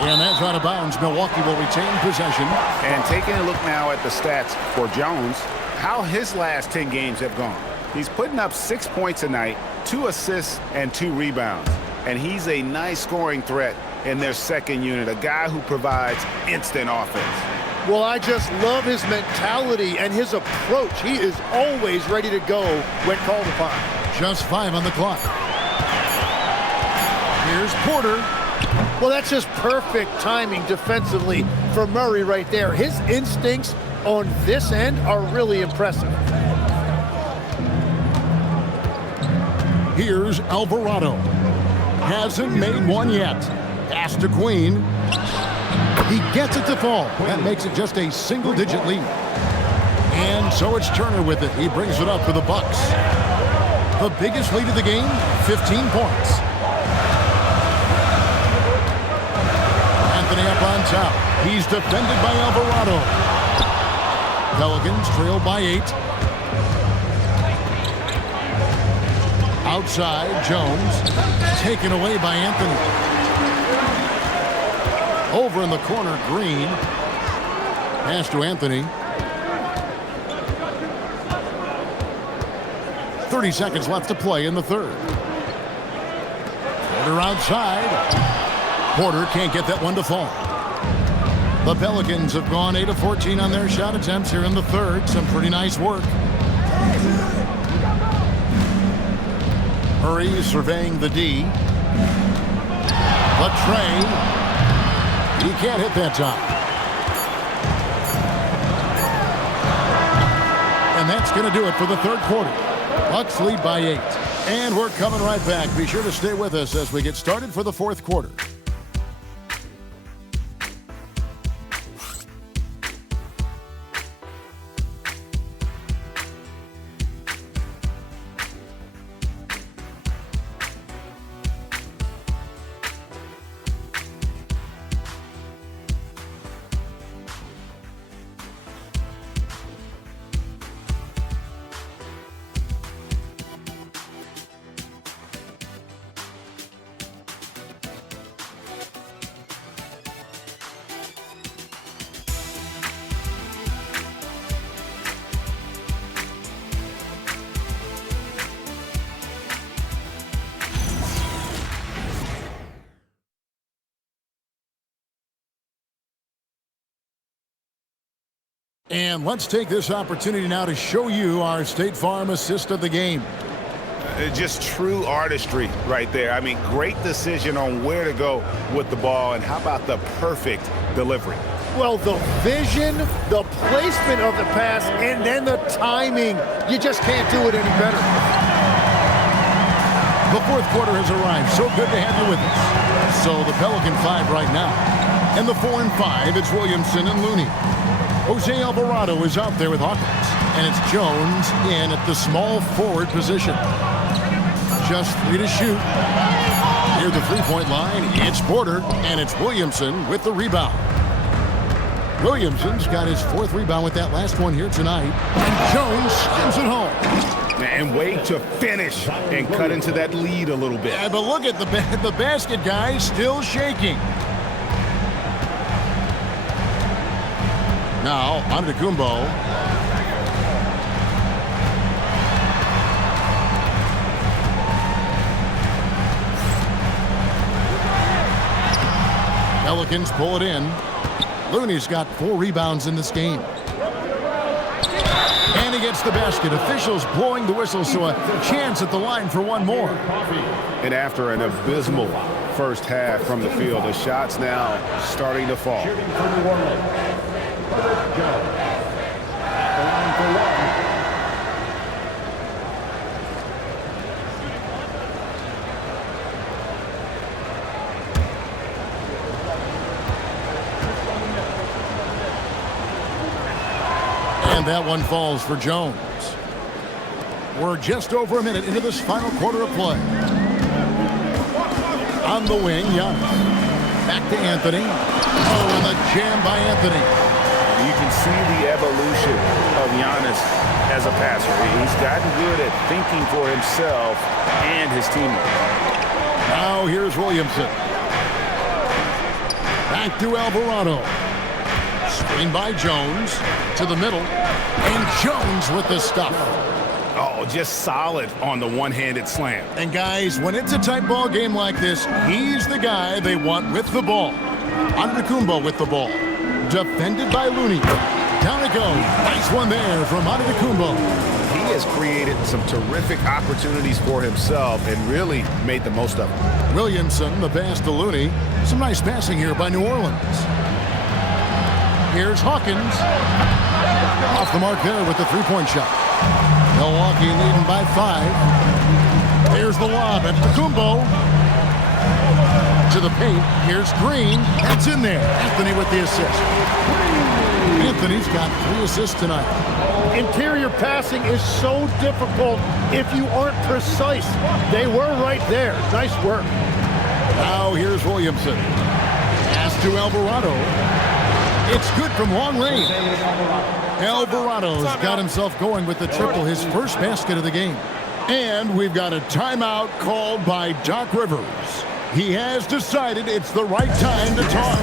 And that's out of bounds. Milwaukee will retain possession. And taking a look now at the stats for Jones, how his last 10 games have gone. He's putting up 6 points a night, 2 assists, and 2 rebounds. And he's a nice scoring threat in their second unit, a guy who provides instant offense. Well, I just love his mentality and his approach. He is always ready to go when called upon. Just 5 on the clock. Here's Porter. Well, that's just perfect timing defensively for Murray right there. His instincts on this end are really impressive. Here's Alvarado. Hasn't made one yet. Pass to Queen. He gets it to fall. That makes it just a single-digit lead. And so it's Turner with it. He brings it up for the Bucks. The biggest lead of the game, 15 points. Anthony up on top. He's defended by Alvarado. Pelicans trail by 8. Outside, Jones. Taken away by Anthony. Over in the corner, Green. Pass to Anthony. 30 seconds left to play in the third. Porter outside. Porter can't get that one to fall. The Pelicans have gone 8 of 14 on their shot attempts here in the third. Some pretty nice work. Murray surveying the D. The tray. He can't hit that time. And that's going to do it for the third quarter. Bucks lead by 8. And we're coming right back. Be sure to stay with us as we get started for the fourth quarter. And let's take this opportunity now to show you our State Farm assist of the game. Just true artistry right there. I mean, great decision on where to go with the ball, and how about the perfect delivery? Well, the vision, the placement of the pass, and then the timing. You just can't do it any better. The fourth quarter has arrived. So good to have you with us. So the Pelican 5 right now. And the 4 and 5, it's Williamson and Looney. Jose Alvarado is out there with Hawkins. And it's Jones in at the small forward position. Just 3 to shoot. Near the three-point line, it's Porter, and it's Williamson with the rebound. Williamson's got his 4th rebound with that last one here tonight. And Jones sends it home. And way to finish and cut into that lead a little bit. Yeah, but look at the basket, guys, still shaking. Now, Antetokounmpo. Pelicans pull it in. Looney's got 4 rebounds in this game. And he gets the basket. Officials blowing the whistle, so a chance at the line for one more. And after an abysmal first half from the field, the shots now starting to fall. Shooting for New Orleans. Jones. The line for one. And that one falls for Jones. We're just over a minute into this final quarter of play. On the wing, Giannis. Back to Anthony. Oh, and the jam by Anthony. You can see the evolution of Giannis as a passer. He's gotten good at thinking for himself and his teammates. Now here's Williamson. Back to Alvarado. Screen by Jones to the middle. And Jones with the stuff. Oh, just solid on the one-handed slam. And guys, when it's a tight ball game like this, he's the guy they want with the ball. Antetokounmpo with the ball. Defended by Looney. Down it goes. Nice one there from Antetokounmpo. He has created some terrific opportunities for himself and really made the most of them. Williamson, the pass to Looney. Some nice passing here by New Orleans. Here's Hawkins. Off the mark there with the three-point shot. Milwaukee leading by 5. Here's the lob. Antetokounmpo to the paint. Here's Green. That's in there. Anthony with the assist. Anthony's got 3 assists tonight. Interior passing is so difficult if you aren't precise. They were right there. Nice work. Now here's Williamson. Pass to Alvarado. It's good from long range. Alvarado's got himself going with the triple, his first basket of the game. And we've got a timeout called by Doc Rivers. He has decided it's the right time to talk.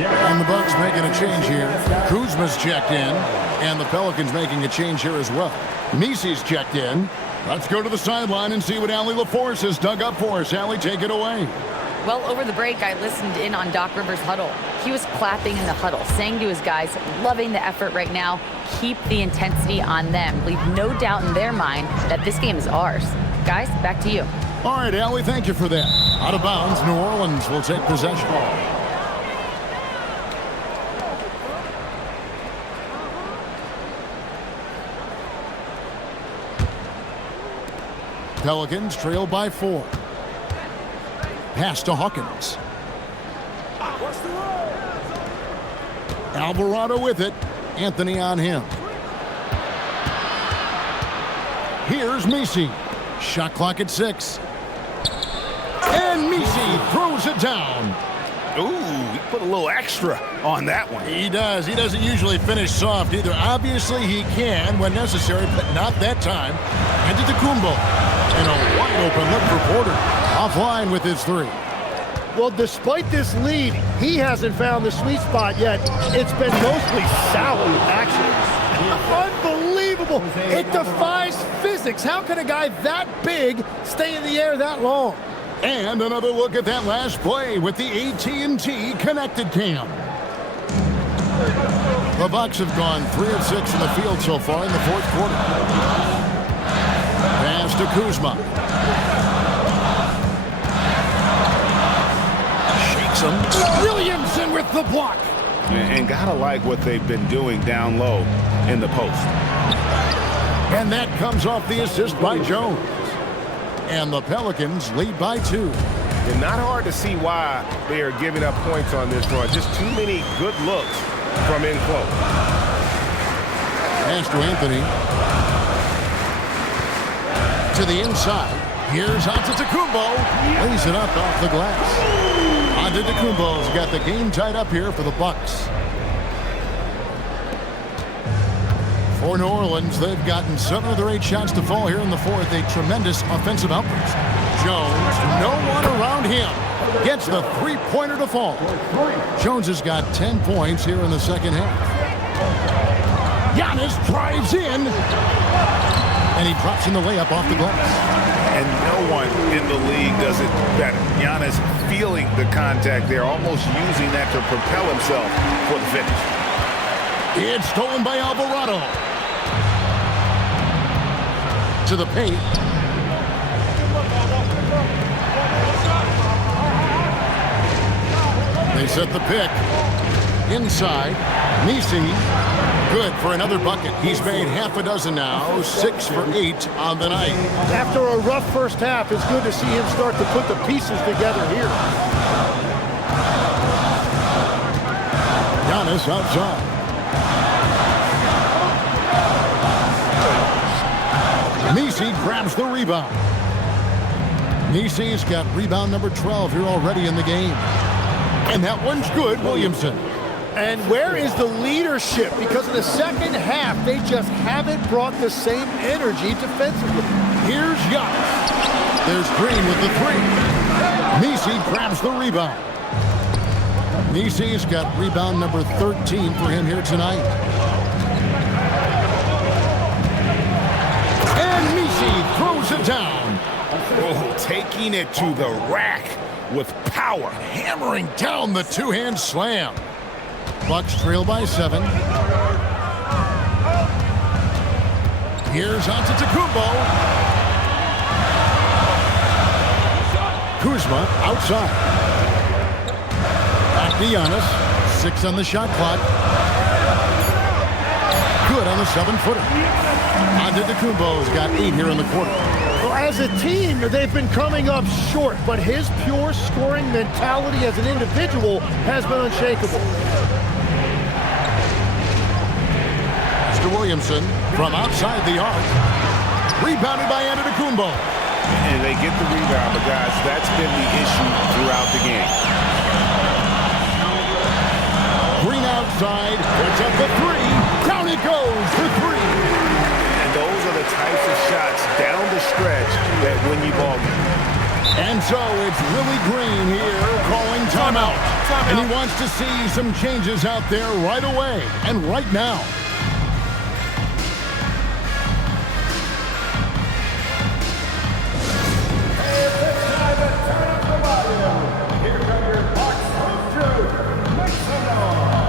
And the Bucks making a change here. Kuzma's checked in, and the Pelicans making a change here as well. Nisi's checked in. Let's go to the sideline and see what Allie LaForce has dug up for us. Allie, take it away. Well, over the break, I listened in on Doc Rivers' huddle. He was clapping in the huddle, saying to his guys, loving the effort right now. Keep the intensity on them. Leave no doubt in their mind that this game is ours. Guys, back to you. All right, Allie, thank you for that. Out of bounds, New Orleans will take possession. Pelicans trail by 4. Pass to Hawkins. Alvarado with it. Anthony on him. Here's Messi. Shot clock at 6. And Messi throws it down. Ooh, he put a little extra on that one. He does. He doesn't usually finish soft either. Obviously, he can when necessary, but not that time. Antetokounmpo. And a wide open look for Porter. Offline with his 3. Well, despite this lead, he hasn't found the sweet spot yet. It's been mostly solid action. Unbelievable. It defies physics. How can a guy that big stay in the air that long? And another look at that last play with the AT&T connected cam. The Bucks have gone 3 of 6 in the field so far in the 4th quarter. Pass to Kuzma. Shakes him. Williamson with the block. And gotta like what they've been doing down low in the post. And that comes off the assist by Jones. And the Pelicans lead by 2. And not hard to see why they are giving up points on this run. Just too many good looks from in close. Pass to Anthony. To the inside. Here's Antetokounmpo. Lays it up off the glass. Antetokounmpo's got the game tied up here for the Bucks. For New Orleans, they've gotten 7 of their 8 shots to fall here in the 4th. A tremendous offensive outburst. Jones, no one around him. Gets the 3-pointer to fall. Jones has got 10 points here in the 2nd half. Giannis drives in. And he drops in the layup off the glass. And no one in the league does it better. Giannis feeling the contact there, almost using that to propel himself for the finish. It's stolen by Alvarado. To the paint. They set the pick. Inside. Messi. Good for another bucket. He's made half a dozen now. 6 for 8 on the night. After a rough first half, it's good to see him start to put the pieces together here. Giannis outside. Messi grabs the rebound. Messi's got rebound number 12 here already in the game. And that one's good, Williamson. And where is the leadership? Because in the second half, they just haven't brought the same energy defensively. Here's Giannis. There's Green with the 3. Messi grabs the rebound. Messi's got rebound number 13 for him here tonight. Throws it down. Oh, taking it to the rack with power. Hammering down the 2-hand slam. Bucks trail by 7. Here's Antetokounmpo. Kuzma outside. Back to Giannis. 6 on the shot clock. Good on the 7-footer. Antetokounmpo's got 8 here in the quarter. Well, as a team, they've been coming up short, but his pure scoring mentality as an individual has been unshakable. Mr. Williamson from outside the arc. Rebounded by Antetokounmpo. And they get the rebound, but guys, that's been the issue throughout the game. Green outside, puts up the 3. Down it goes for 3. Those are the types of shots down the stretch that win you ball games. And so it's Willie Green here calling timeout. And he wants to see some changes out there right away and right now. Here come your Bucks. Make some noise.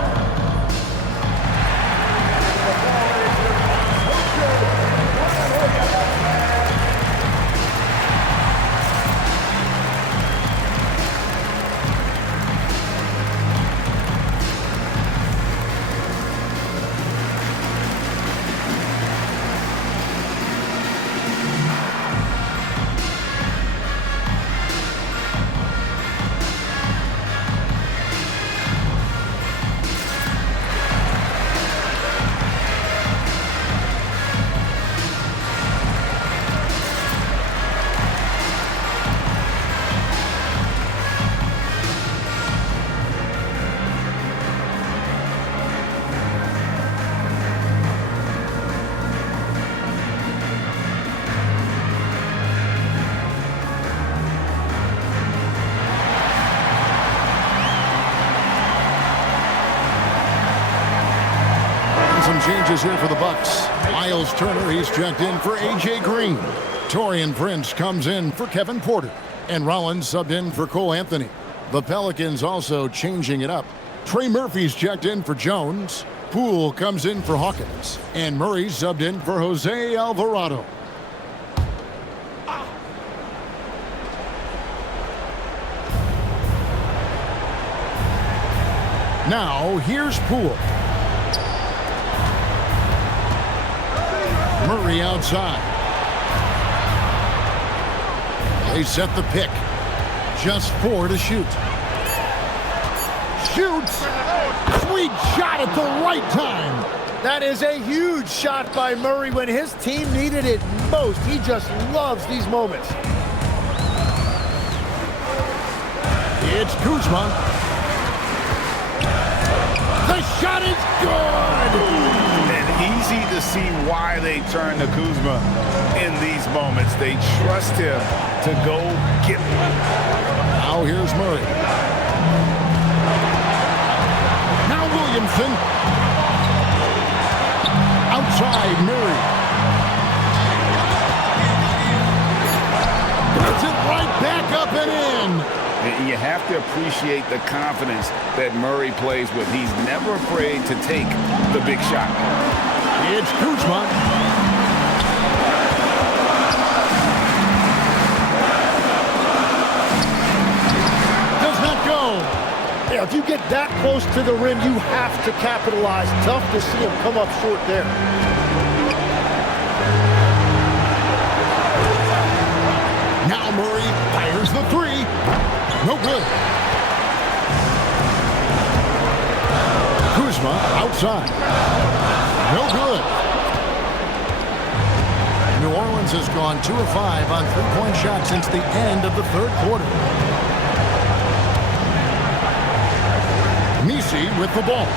Some changes here for the Bucks. Miles Turner, he's checked in for A.J. Green. Taurean Prince comes in for Kevin Porter. And Rollins subbed in for Cole Anthony. The Pelicans also changing it up. Trey Murphy's checked in for Jones. Poole comes in for Hawkins. And Murray subbed in for Jose Alvarado. Now, here's Poole. Murray outside. They set the pick. Just 4 to shoot. Shoots! Sweet shot at the right time. That is a huge shot by Murray when his team needed it most. He just loves these moments. It's Kuzma. The shot is good! And easy to see why they turn to Kuzma in these moments. They trust him to go get it. Now here's Murray. Now Williamson. Outside Murray. Gets it right back up and in. You have to appreciate the confidence that Murray plays with. He's never afraid to take the big shot. It's Kuzma. Does not go. Yeah, if you get that close to the rim, you have to capitalize. Tough to see him come up short there. Now Murray fires the three. No good. Kuzma outside. No good. New Orleans has gone 2 of 5 on three-point shots since the end of the third quarter. Misi with the ball.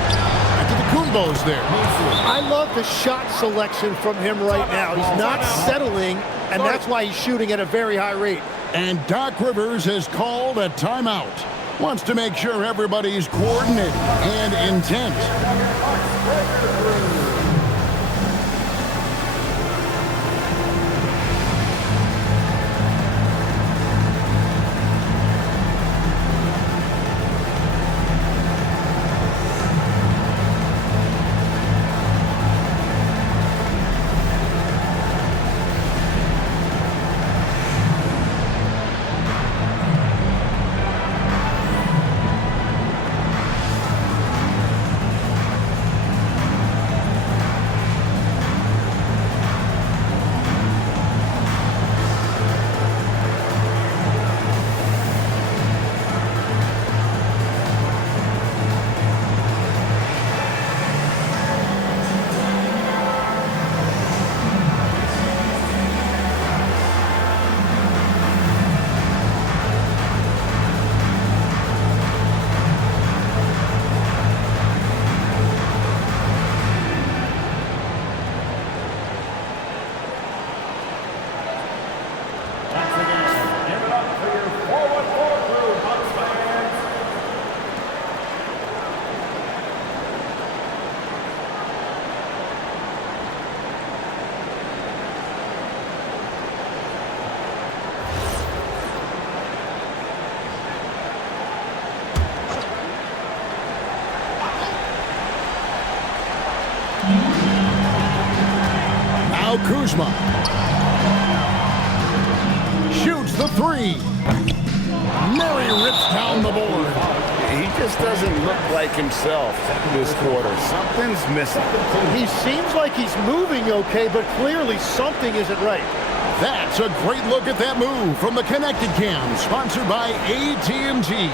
After the Kumbos there. I love the shot selection from him right now. He's not settling, and that's why he's shooting at a very high rate. And Doc Rivers has called a timeout. Wants to make sure everybody's coordinated and intent. Now Kuzma. Shoots the three. Murray rips down the board. He just doesn't look like himself this quarter. Something's missing. He seems like he's moving okay, but clearly something isn't right. That's a great look at that move from the Connected Cam, sponsored by AT&T.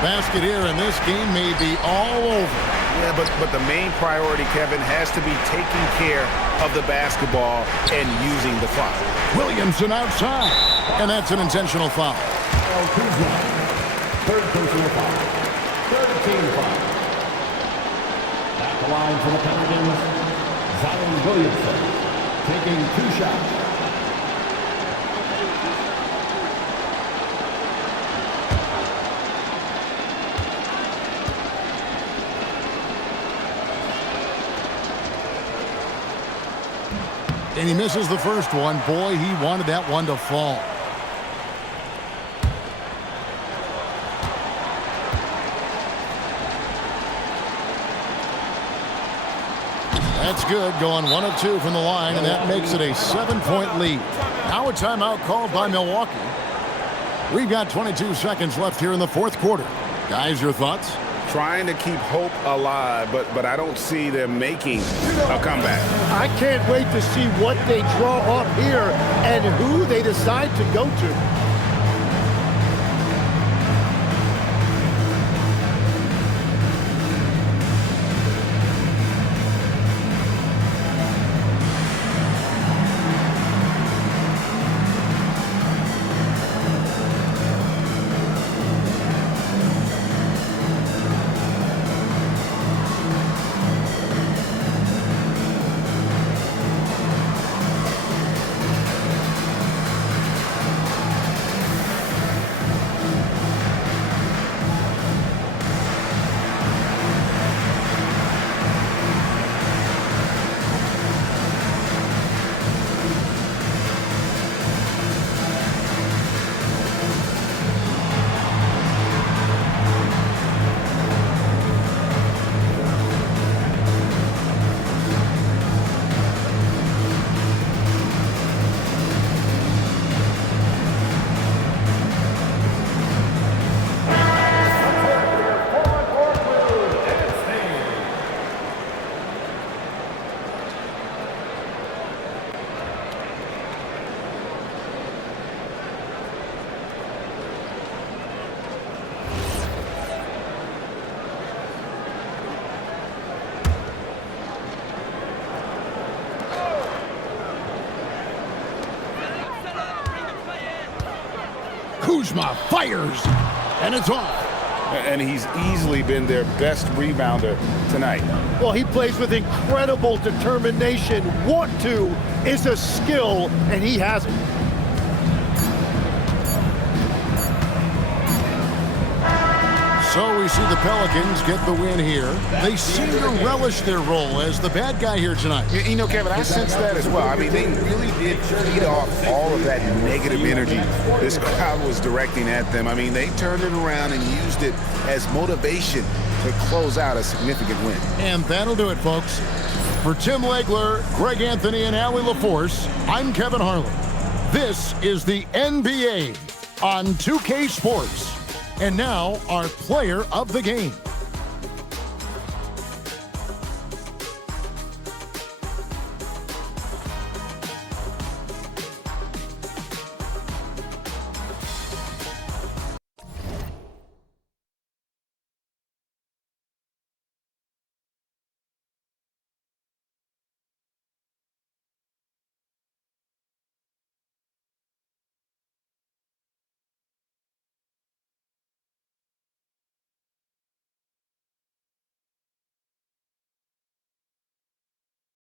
Basket here, and this game may be all over. Yeah, but the main priority, Kevin, has to be taking care of the basketball and using the clock. Williamson outside, and that's an intentional foul. Third personal foul. Third team foul. At the line for the Pelicans, Zion Williamson taking 2 shots. And he misses the first one. Boy, he wanted that one to fall. That's good, going 1 of 2 from the line, and that makes it a 7-point lead. Now a timeout called by Milwaukee. We've got 22 seconds left here in the fourth quarter. Guys, your thoughts? Trying to keep hope alive, but I don't see them making a comeback. I can't wait to see what they draw up here and who they decide to go to. Kuzma fires, and it's off. And he's easily been their best rebounder tonight. Well, he plays with incredible determination. Want to is a skill, and he has it. So we see the Pelicans get the win here. They seem to relish their role as the bad guy here tonight. You know, Kevin, I sense that as well. I mean, they really did feed off all of that negative energy this crowd was directing at them. I mean, they turned it around and used it as motivation to close out a significant win. And that'll do it, folks. For Tim Legler, Greg Anthony, and Allie LaForce, I'm Kevin Harlan. This is the NBA on 2K Sports. And now, our player of the game.